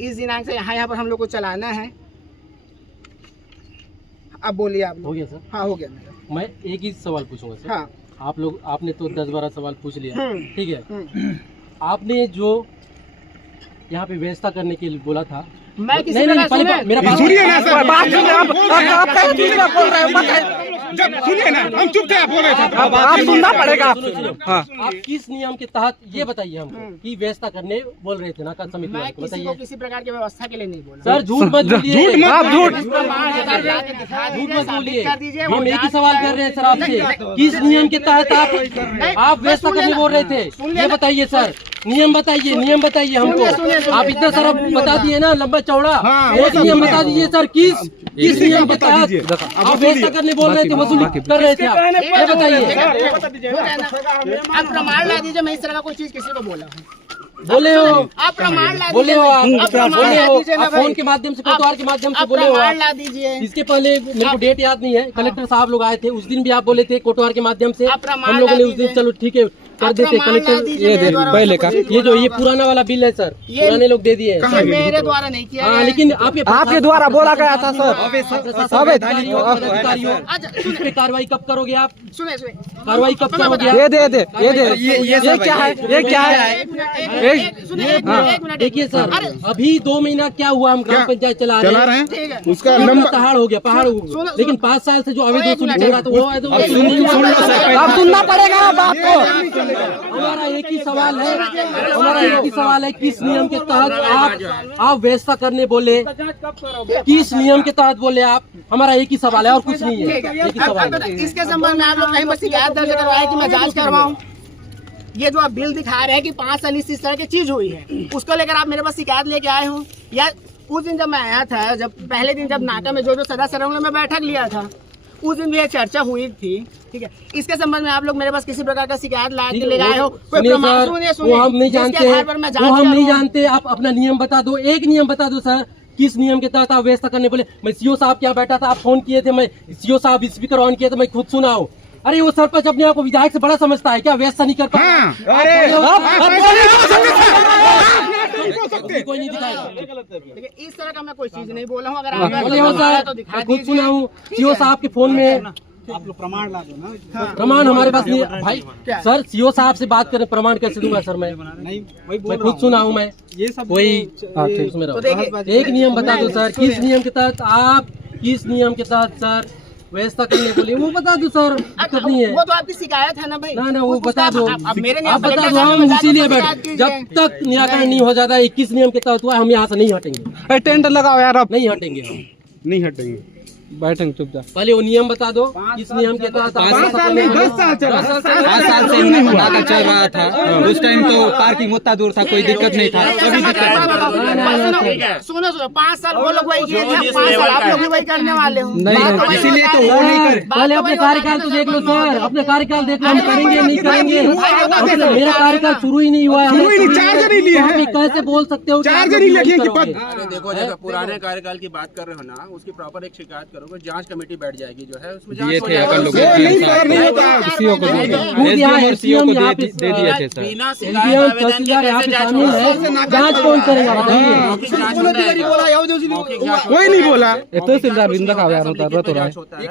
इस दिनांक से यहाँ पर हम लोग को चलाना है। अब बोलिए आप। हो गया सर? हाँ हो गया मेरा। मैं एक ही सवाल पूछूंगा सर। हाँ आपने तो 10-12 सवाल पूछ लिया, ठीक है। आपने जो यहाँ पे व्यवस्था करने के लिए बोला था, मैं किसी नहीं, प्रकार मेरा बात सुनिए ना सर, बात सुनिए। आप बोल रहे हैं, जब सुनिए ना, हम चुप थे, आप बोल रहे थे। आप सुनना पड़ेगा। आप किस नियम के तहत ये बताइए हमको कि व्यवस्था करने बोल रहे थे ना का समिति मैं वाले को, किसी को बताइए किसी प्रकार की व्यवस्था के लिए नहीं बोला। सर। झूठ मत बोलिए, झूठ मत, आप झूठ झूठ मत बोलिए। हम एक ही सवाल कर रहे हैं सर आपसे, किस नियम के तहत आप व्यवस्था करने बोल रहे थे, ये बताइए सर। नियम बताइए, नियम बताइए हमको। आप इतना सारा बता दिए ना, लंबा चौड़ा। एक नियम बता दीजिए सर, किस नियम के तहत आप व्यवस्था करने बोल रहे थे, वसूली कर रहे थे आप, ये बताइए। आप प्रमाण ला दीजिए, मैं इस तरह का कोई चीज किसी को बोला हूँ। बोले हो आप प्रमाण ला बोले हो आप प्रमाण ला दीजिए ना आप भाई। फोन के माध्यम से, कोतवाल के माध्यम से आप बोले हो प्रमाण आप। ला दीजिए। इसके पहले मेरे को डेट याद नहीं है, कलेक्टर साहब लोग आए थे, उस दिन भी आप बोले थे कोटवार के माध्यम से। आप प्रमाण हम लोगों ने ला उस दिन दीजिए। चलो ठीक है कर देते प्रमाण ला कलेक्टर। दीजिए, ये मेरे दे द्वारा पहले उसको का। कुछ ये जो बोला ये हुआ। पुराना वाला बिल है सर, पुराने लोग दे दिए हैं। ये मेरे द्वारा नहीं किया हाँ, गया है। लेकिन आपके द्वारा बोला गया था सर। अच्छा इस पे कार्रवाई कब करोगे आप? सुने कार्रवाई कब करोगे आप? ये क्या है? ये क्या है? देखिए सर, अभी 2 महीना क्या हुआ, हम ग्राम पंचायत चला रहे हैं, ठीक है। उसका लंबा लंबा पहाड़ हो गया, पहाड़ हो गया। लेकिन 5 साल से जो अवैध वसूली चल रहा था वो अवैध वसूली आप सुनना पड़ेगा बात को। हमारा एक ही सवाल है, किस नियम के तहत आप व्यवस्था करने बोले, किस नियम के तहत बोले आप? हमारा एक ही सवाल है और कुछ नहीं है, एक ही सवाल है। इसके संबंध में आप लोग कहीं पर शिकायत दर्ज करवाए कि मैं जांच करवाऊं? ये जो आप बिल दिखा रहे हैं कि 5 साल इस तरह की चीज हुई है, उसको लेकर आप मेरे पास शिकायत लेके आए हो? या उस दिन जब मैं आया था, जब पहले दिन जब नाका में जो सदस्य रहे में बैठक लिया था, उस दिन भी ये चर्चा हुई थी, ठीक है। इसके संबंध में आप लोग मेरे पास किसी प्रकार का शिकायत ला के ले आए हो? कोई प्रमाण? वो हम नहीं जानते, आप अपना नियम बता दो, एक नियम बता दो सर, किस नियम के तहत आप व्यवस्था करने बोले? मैं सीओ साहब के यहाँ बैठा था, आप फोन किए थे, मैं सीओ साहब स्पीकर ऑन किए थे, मैं खुद सुना हूँ। अरे वो सरपंच अपने आप को विधायक से बड़ा समझता है क्या? व्यवस्था नहीं कर पाता? कोई नहीं दिखाएगा। देखिए इस तरह का मैं कोई चीज नहीं बोला हूँ। अगर बोले हो सर, मैं खुद सुना हूँ सीओ साहब के फोन में। आप लोग प्रमाण ला दो ना। प्रमाण हमारे पास नहीं है भाई। सर सीओ साहब से बात करें, प्रमाण कैसे दूंगा सर? मैं खुद सुना हूँ, मैं ये सब वही उसमें रहो। एक नियम बता दो सर, किस नियम के तहत आप, किस नियम के तहत सर व्यवस्था करने बोले, वो बता दो सर। दिक्कत नहीं है, वो तो आपकी शिकायत है ना भाई। ना वो बता दो, अब मेरे आप बता दो, हम इसीलिए बैठे। जब तक निराकरण नहीं हो जाता 21 नियम के तहत हुआ, हम यहाँ से नहीं हटेंगे। टेंट लगाओ यार, अब नहीं हटेंगे हम, नहीं हटेंगे। बैठेंगे चुपचाप। पहले वो नियम बता दो, किस नियम के तहत 5 साल नहीं 10 साल चला। 5 साल से नाका चल रहा था। उस टाइम तो पार्किंग उतना दूर था, कोई दिक्कत नहीं था। सुनो 5 साल वो लोग वही किए थे, 5 साल आप लोग भी वही करने वाले हो। इसीलिए तो वो नहीं कर। पहले अपने कार्यकाल तो देख लो सर, अपने कार्यकाल देख लो, हम करेंगे नहीं करेंगे। मेरा कार्यकाल शुरू ही नहीं हुआ है, शुरू ही नहीं, चार्ज नहीं लिए हैं। कैसे बोल सकते हो? चार्ज नहीं लगे कि पद। देखो जब पुराने कार्यकाल की बात कर रहे हो ना, उसकी प्रॉपर एक शिकायत करोगे, जांच कमेटी बैठ जाएगी जो है उसमें दिए जांच थे अपन लोग, नहीं सर, नहीं होता। सीओ को दे दिए थे सर। बिना तहसीलदार यहाँ पे शामिल है, जाँच कौन करेगा बताइए? कोई नहीं बोला। तहसीलदार बिंदा का यार होता है।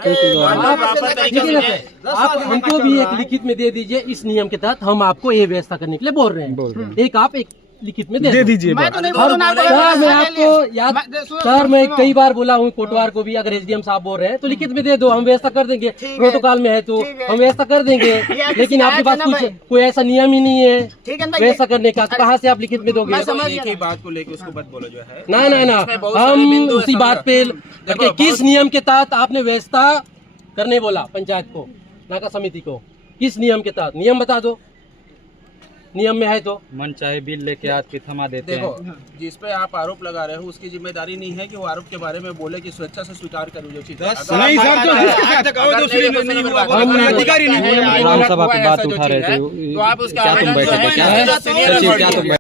आप हमको भी एक लिखित में दे दीजिए, इस नियम के तहत हम आपको ये व्यवस्था करने के लिए बोल रहे हैं। एक आप एक लिखित में दे दीजिए। मैं तो नहीं बोलूँगा सर, मैं आपको याद सर, मैं कई बार बोला हूँ कोटवार को भी, अगर एसडीएम साहब बोल रहे हैं तो लिखित में दे दो, हम व्यवस्था कर देंगे। प्रोटोकॉल में है तो हम व्यवस्था कर देंगे, लेकिन आपके पास कोई ऐसा नियम ही नहीं है व्यवस्था करने का, कहाँ से आप लिखित में दोगे? एक ही बात को लेकर उसको मत बोलो जो है ना हम उसी बात पे देखिए, किस नियम के तहत आपने व्यवस्था करने बोला पंचायत को, नाका समिति को? किस नियम के तहत? नियम बता दो, नियम में है तो मन चाहे बिल लेके आज के थमा देते हैं। देखो जिस पे आप आरोप लगा रहे हो उसकी जिम्मेदारी नहीं है कि वो आरोप के बारे में बोले कि स्वेच्छा से स्वीकार करो जो चीज। नहीं सर, तो जिसके साथ विधानसभा की बात उठा रहे थे, तो आप उसका क्या तुम बैठे थे? क्या सचिव क्या तुम